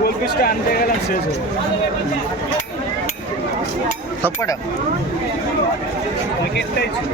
গোল পিসটা আনতে গেলাম শেষ হলো সব কটা উইকেটটাই ছিল।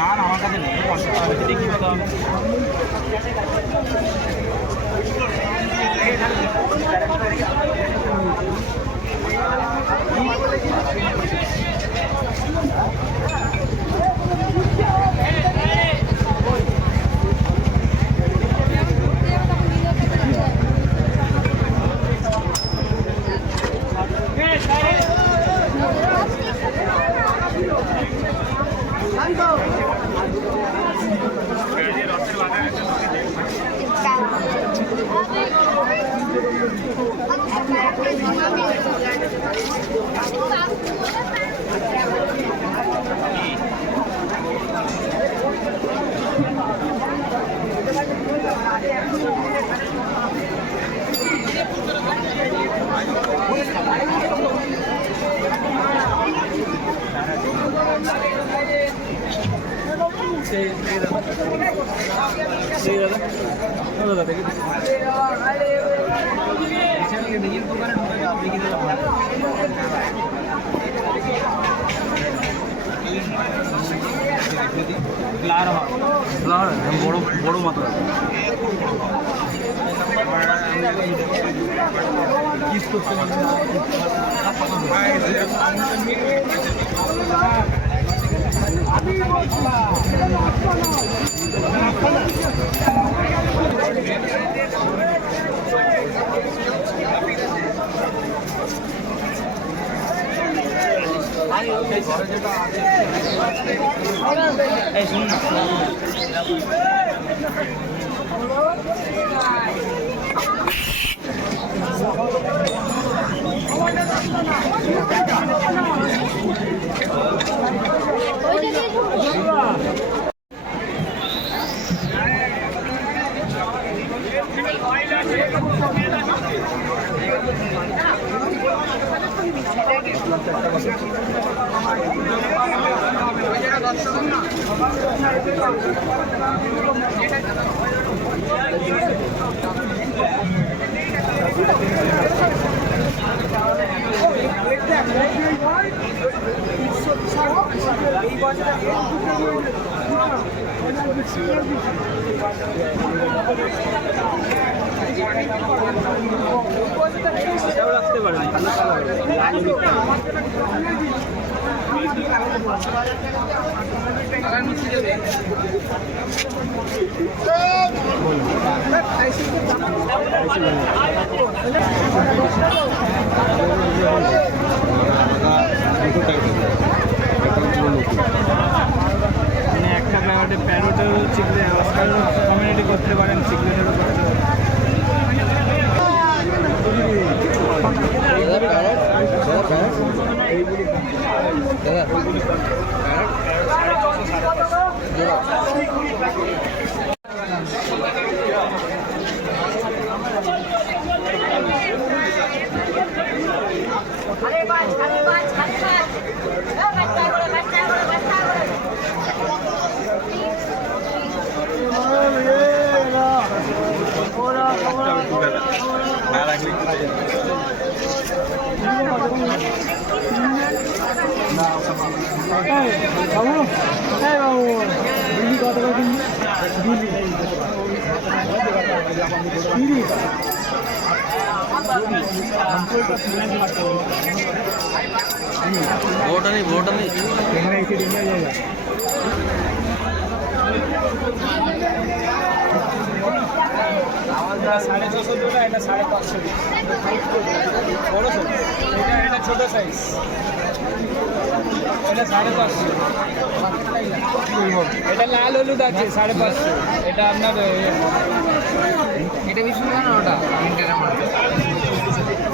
না না আমার কাছে নেই, দেখি কথা হবে। বড় বড় মাত্রা কিস করতে রাখতে পারেন একটা ব্যাপারে প্যারোটেরও চিকলে অস্কারও কমিউনিটি করতে পারেন, চিকলেটেরও করতে পারেন। बोर्ड नहीं साढ़े 600 দুটো, এটা 550 বড় সাইজ, এটা ছোট সাইজ, এটা 550। এটা লাল হলুদ আছে 550, এটা আপনার এটা বেশি না ওটা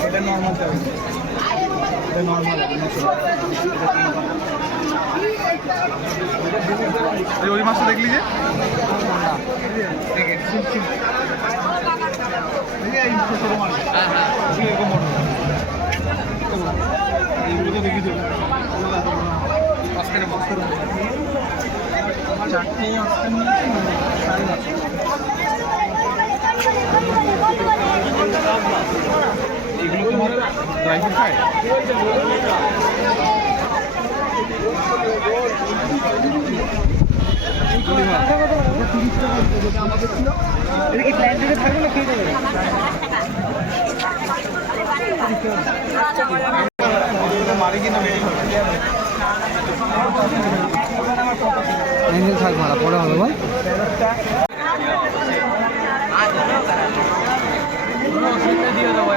এটা নর্মাল সাইজ, এটা নর্মাল। ওই মাছটা দেখলি যে ছোটো মার্কেট হ্যাঁ হ্যাঁ এরকম বড় এইগুলো তো দেখি তো অস্কারের মতো। চারটে অস্কার নিয়েছি সাড়ে এগুলো তোমার ড্রাই ফ্রুট খায় মারি কিনা থাক মারা পরে হবে বল দিয়ে দেবো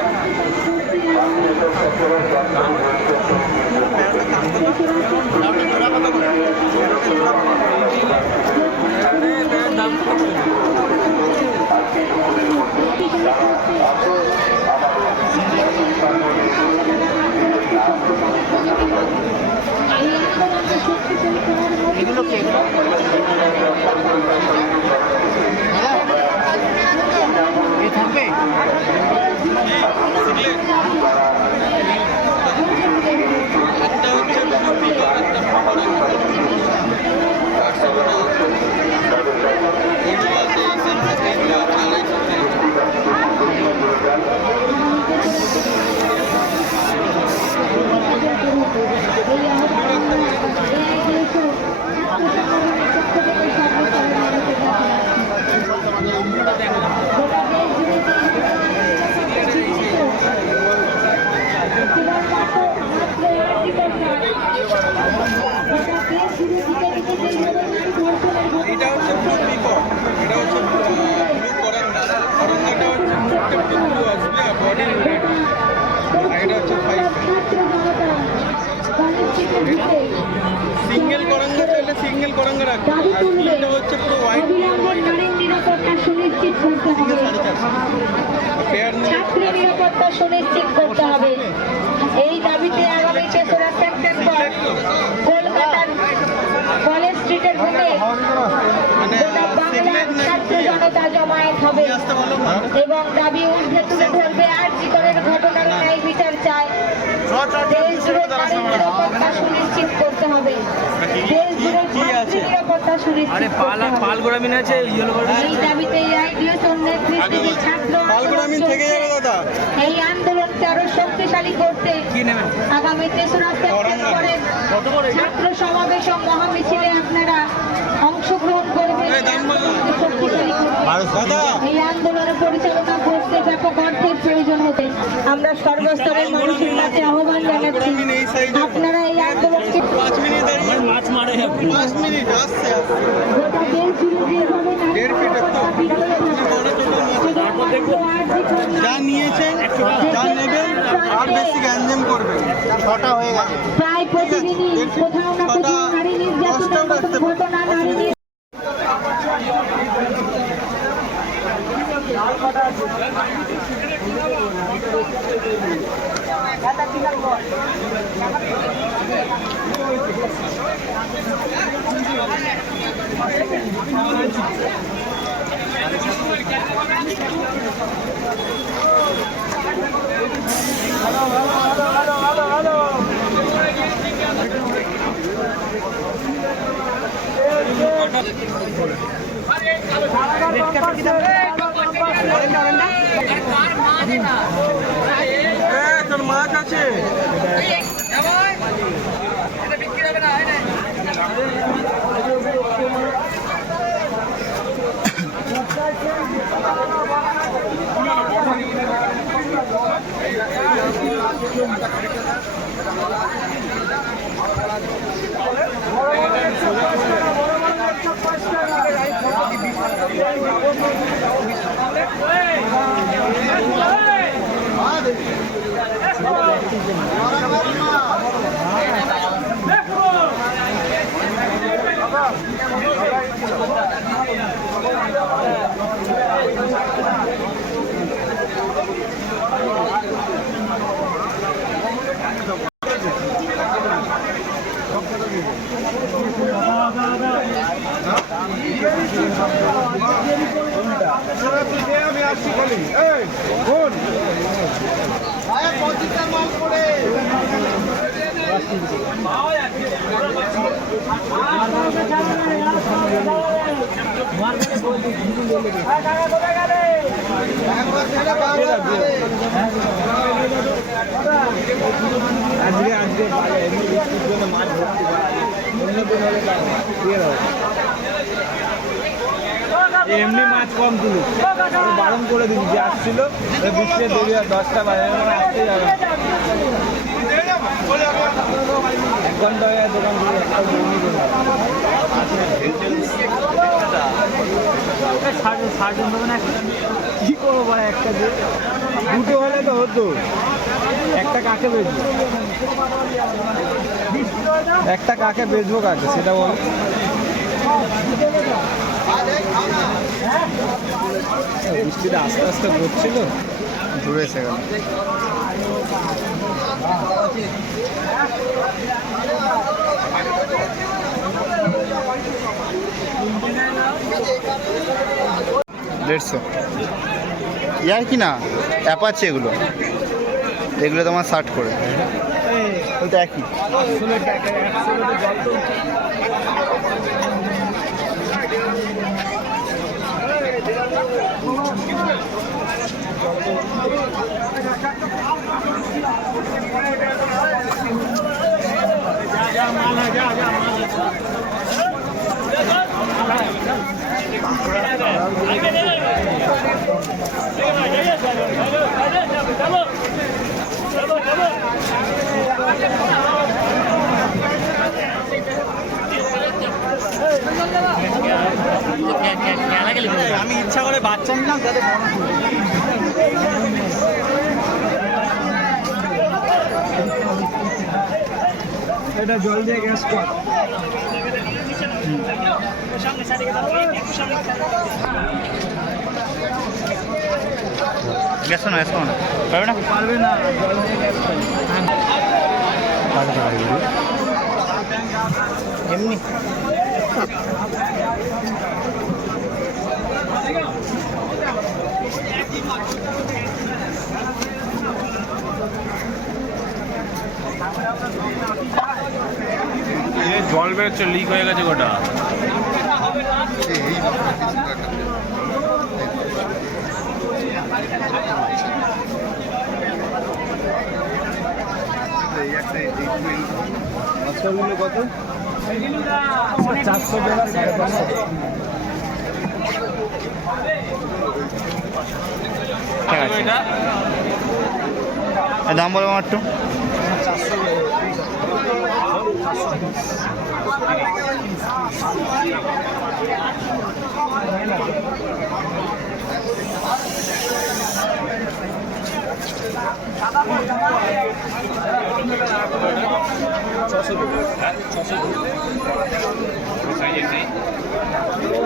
এগুলো কে এ থাকবে এটা হচ্ছে ব্লু পিকক, এটা হচ্ছে ব্লু করঙ্গা, করঙ্গাটা হচ্ছে ব্লু আসবে বডি রেড, আর এটা হচ্ছে ফাইভ সিঙ্গেল করঙ্গা চাইলে সিঙ্গেল করঙ্গা রাখবে, আর তিনটা হচ্ছে পুরো হোয়াইট নিরাপত্তা সুনিশ্চিত করতে হবে। এই দাবিতে আগামী 3রা সেপ্টেম্বর কলকাতার কলেজ স্ট্রিটের বুকে গোটা বাংলার ছাত্র জনতা জমায়েত হবে এবং দাবি ঊর্ধ্বে তুলে ধরবে। আরজি করের ঘটনার ন্যায় বিচার চায়। দেশ জুড়ে নারী নিরাপত্তা সুনিশ্চিত করতে হবে। দেশ জুড়ে ছাত্রী নিরাপত্তা সুনিশ্চিত করতে হবে। এই দাবিতে আইডিএসন নেতৃত্বে ছাত্র এই আন্দোলনকে আরো শক্তিশালী করতে আগামী 3রা সেপ্টেম্বরের ছাত্র সমাবেশ ও মহামিছিলে আপনারা অংশগ্রহণ করবেন। শক্তিশালী করতে এই আন্দোলনের পরিচালনা করতে ব্যাপক অর্থের প্রয়োজন হতে আমরা সর্বস্তরের মানুষের কাছে আহ্বান জানাচ্ছি। আপনারা এই আন্দোলনকে গোটা দেশ জুড়ে যেভাবে যা নিয়েছেন যা নেবেন আর বেশি গ্যাঞ্জাম করবেন। 6টা হয়ে গেছে প্রায় প্রতিদিনই কোথাও না কোথাও নারী নির্যাতনের মতো ঘটনা নারী তোর মাছ আছে আমি আসছি বলি এই আজকে এমনি বৃষ্টির জন্য মাছ ধরতে পারি, অন্য দিন হলে এমনি মাছ কম তুলুক, বারণ করে দিন যে আসছিল বৃষ্টিতে দেরি 10টা বাজে আসতেই যাবে 1 ঘন্টা হয়ে দোকান করে একটা বমি করে কি করবো বলে একটা দিয়ে দুটো হলে তো হতো, একটা কাকে বেচবো, একটা কাকে বেচবো কাকে সেটা বল। বৃষ্টিটা আস্তে আস্তে পড়ছিল, দূরে এসে গেল। দেড়শো ইয়ার কি না অ্যাপাচি এগুলো এগুলো তোমার 60 করে, ওটা একই। আমি ইচ্ছা করে বাচ্চা নিলাম যাতে এটা জল দিয়ে গ্যাস কর। গ্যাস না পারবে না পারবে না, জল দিয়ে গ্যাস কর। এমনি জল বেরোচ্ছে, লিক হয়ে গেছে গোটা। মাছগুলো কত? 400 টাকা, 550 ঠিক আছে। দাম বলবো আমার একটু। 400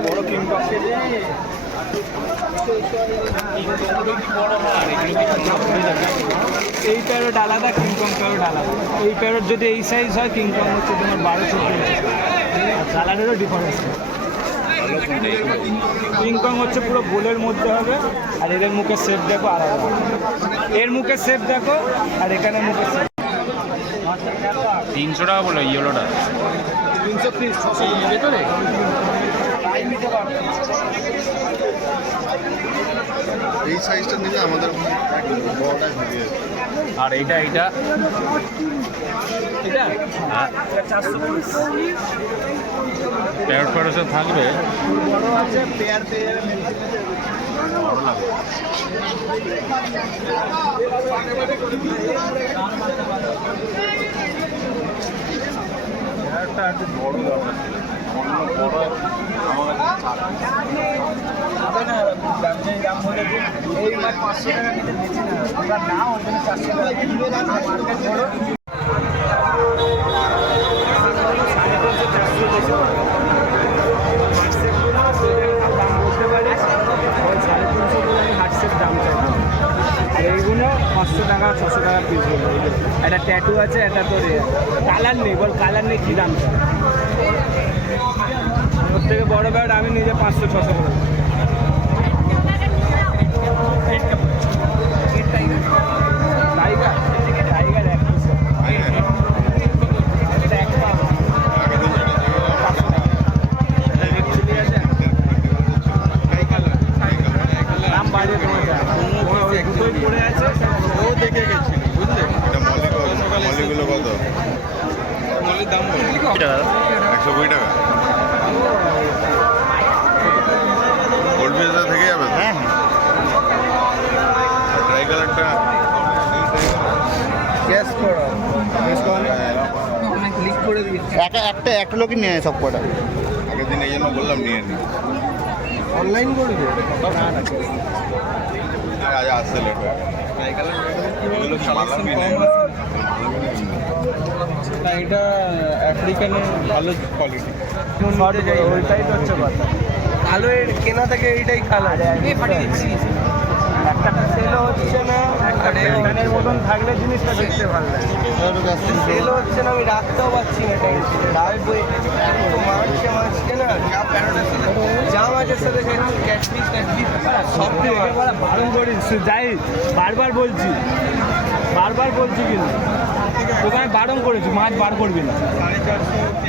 বড় কিং পাচ্ছে যে এই প্যারোট আলাদা, কিংকং প্যারোট আলাদা। এই প্যারোট যদি এই সাইজ হয়, কিংকং হচ্ছে তোমার 12-14 ইঞ্চি। আর কালারেরও ডিফারেন্স। কিংকং হচ্ছে পুরো গোলের মধ্যে হবে, আর এদের মুখের শেপ দেখো আলাদা, এর মুখের শেপ দেখো আর এখানে মুখের শেপ। 300 টাকা বলো ইয়েলোটা। 330, 600 ভেতরে এই সাইজটা নিলে আমাদের বড়টাই হবে। আর এইটা এটা হ্যাঁ 450। প্যারট প্যারট থাকবে। বড় আছে, পেয়ার পেয়ার ভালো লাগে। একটা একটু বড় দরকার ছিল, বড় হবে না। ব্যবসায়ী দাম বলে এই মাছ 500 টাকা নিতে দিচ্ছি না, আমরা না ওর জন্য 400 টাকা মার্কেট বড়। এইগুলো 500 টাকা 600 টাকা পিস বলবো। একটা ট্যাটু আছে, একটা তোর কালার নেই, বল কালার নেই কী দাম চাই? ওর থেকে বড় ব্যাট আমি নিজে 500-600 করে। Tiger tiger 1 piece. করে দিয়েছি। একটা লোকই নেয় সব কটা। আগের দিন এই জন্য বললাম নিয়ে নি। অনলাইন করবে? আর আজ আসতে লেট হয়ে এগুলো মালা কালেকশন কিনে। কম আছে না, এটা আফ্রিকানের ভালো কোয়ালিটি। ওইটাই তো হচ্ছে কথা। কালো এর কেনা থেকে এইটাই কালার। একটা সেলও হচ্ছে না, আরে ফ্যানের মতন থাকলে জিনিসটা দেখতে ভালো লাগে। সেল হচ্ছে না, আমি রাখতেও পারছি না টেনশন। রাখবো তো মারছে না, যা মাছের সাথে ক্যাটফিশ সব দিয়ে বারণ করিস, যাই বারবার বলছি কিন্তু তোকে আমি বারণ করেছি মাছ বার করবি না,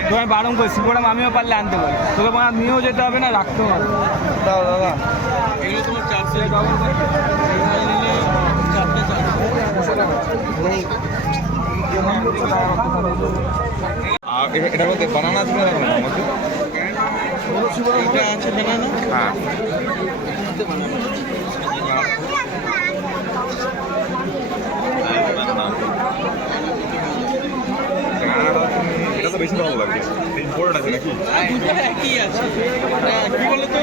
তোকে আমি বারণ করেছি বরং আমিও পারলে আনতে পারি, তোকে মাছ নিয়েও যেতে হবে না, রাখতেও হবে। দাও দাদা, এগুলো তোমার 400 টাকা নিলে 4টে 400। এটা বলতে বানানা আছে না আমাকে? এটা আছে বানানা। হ্যাঁ এটা তো বেশি ভালো লাগছে। এই বড়টা আছে নাকি? দুটো একই আছে। কি বলতো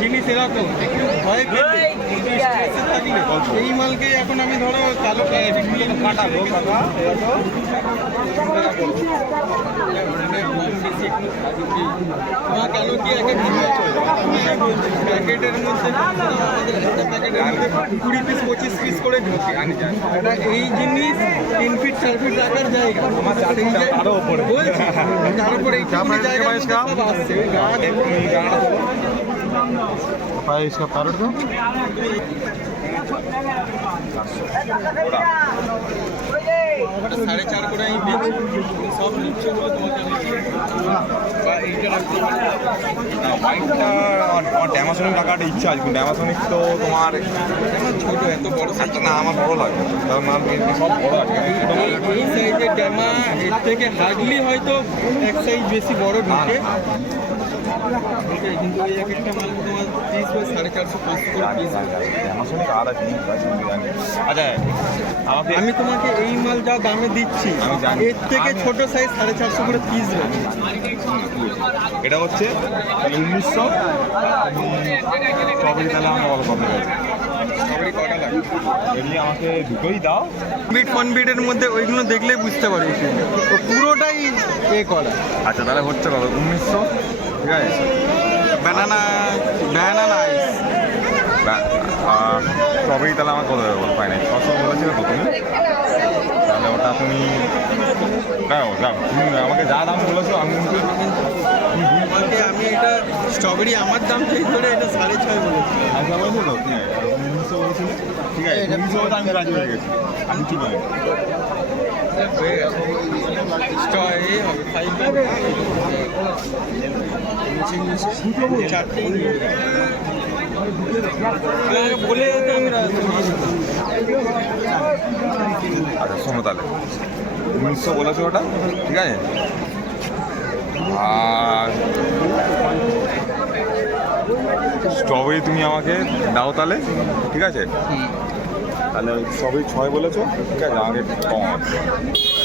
জিনিস এরকম হয় খেতে, কিন্তু স্ট্রেসে থাকলে এই মালকে এখন আমি ধরো কালো কাটাবো কাকা তোমার কালো কি একটা প্যাকেটের মধ্যে প্যাকেটের মধ্যে 20 পিস 25 পিস করে ঢোকে। এই জিনিস 3 ফিট 4 ফিট রাখার জায়গা আমার আরো উপরে বলছি, তার উপরে এই জায়গা সব আসছে इसका पैरोट का ওটা 4.5 করে আমি বেচি, সব নিচ্ছে বলে তোমাকে আমি বা এইটা রাখতে পারি না হোয়াইটটা আমার ড্যামাসনিক টাকাটা ইচ্ছা আছে, কিন্তু ড্যামাসনিক তো তোমার ছোট এত বড় এত না আমার বড় লাগে, কারণ সব বড় আছে। এই সাইজের ড্যামা এর থেকে হার্ডলি হয়তো এক সাইজ বেশি বড় ঢুকে, কিন্তু ওই এক একটা মাল তোমার 30 বা 450 500 পিস। ড্যামাসনিক আর আছে আচ্ছা আমাকে আমি তোমাকে এই মাল যা দামে দিচ্ছি আমি জানি। এর থেকে ছোট সাইজ 450 করে পিস লাগে। এটা হচ্ছে তাহলে 1900 সবই তাহলে আমাকে বলো কত আছে সবারই কটা লাগে? এমনি আমাকে দুটোই দাও। বিট ফন বিটের মধ্যে ওইগুলো দেখলেই বুঝতে পারি তো পুরোটাই এ করা। আচ্ছা তাহলে হচ্ছে কত 1900 ঠিক আছে। ব্যানানা আইস সবই তাহলে আমার কত দেবে বল ফাইনাল 600 বলেছিল তো তুমি, তাহলে ওটা তুমি দাও তুমি আমাকে যা দাম বলেছো আমি কিন্তু আমাকে আমি এটা স্ট্রবেরি আমার দাম চেয়ে ধরে এটা 6.5 বলেছি। আচ্ছা বলছো তো 1900 বলেছিলে ঠিক আছে 1900 আমি রাজি হয়ে গেছি। আমি কি বলি হয়ে গেছে এ হবে 5 চারটে বলে যেতে আমি আচ্ছা শোনো তাহলে 1900 বলেছো ওটা ঠিক আছে। আর স্ট্রবেরি তুমি আমাকে দাও তাহলে ঠিক আছে, তাহলে সবই 6 বলেছো ঠিক আছে, আমাকে কম আছে।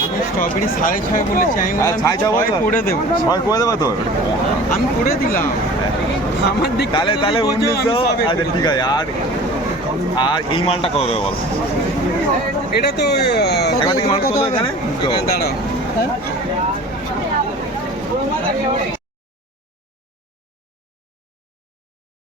আমি স্ট্রবেরি 6.5 বলেছি, আমি হ্যাঁ, বললাম 6.5 ছয় করে দেবো। 6 করে দেবো তো আমি করে দিলাম আমার দিক তাহলে থেকে তাহলে যদি বোঝো, আমি 1900 সবই আচ্ছা করে ঠিক আছে। আর এই মালটা কত দেবো বল? দেবো। এটা তো একবার থেকে মাল কত এখানে দাঁড়াও